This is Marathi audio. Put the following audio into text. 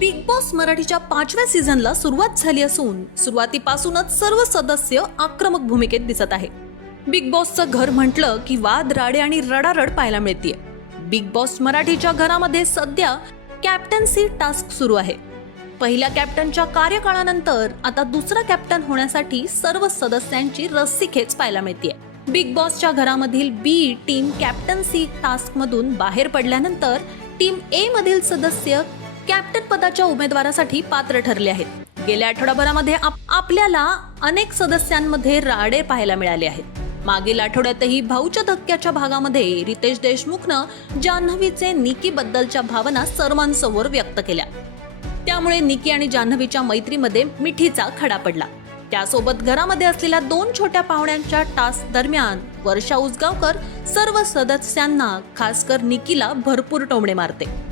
बिग बॉस मराठीच्या 5व्या सीझनला सुरुवात झाली असून सुरुवातीपासूनच सर्व सदस्य आक्रमक भूमिकेत दिसत आहे. बिग बॉसचं घर म्हटलं की वाद, राडे आणि रडारड पाहायला मिळते. बिग बॉस मराठीच्या घरामध्ये सध्या कॅप्टन्सी टास्क सुरू आहे. पहिल्या कॅप्टनच्या कार्यकाळानंतर आता दुसरा कॅप्टन होण्यासाठी सर्व सदस्यांची रस्सीखेच पाहायला मिळते. बिग बॉसच्या घरामधील बी टीम कॅप्टन्सी टास्क मधून बाहेर पडल्यानंतर टीम ए मधील सदस्य कॅप्टन पदाच्या उमेदवारासाठी पात्र ठरले आहेत. गेल्या आठवड्याभरामध्ये आपल्याला अनेक सदस्यांमध्ये राडे पाहायला मिळाले आहेत. मागील आठवड्यातही भाऊच्या धक्क्याच्या भागामध्ये रितेश देशमुखनं जान्हवीचे निकी बद्दलच्या भावना सर्वांसमोर व्यक्त केल्या. त्यामुळे निकी आणि जान्हवीच्या मैत्रीमध्ये मिठीचा खडा पडला. त्यासोबत घरामध्ये असलेल्या 2 छोट्या पाहुण्यांच्या टास्क दरम्यान वर्षा उसगावकर सर्व सदस्यांना, खासकर निकीला भरपूर टोमणे मारते.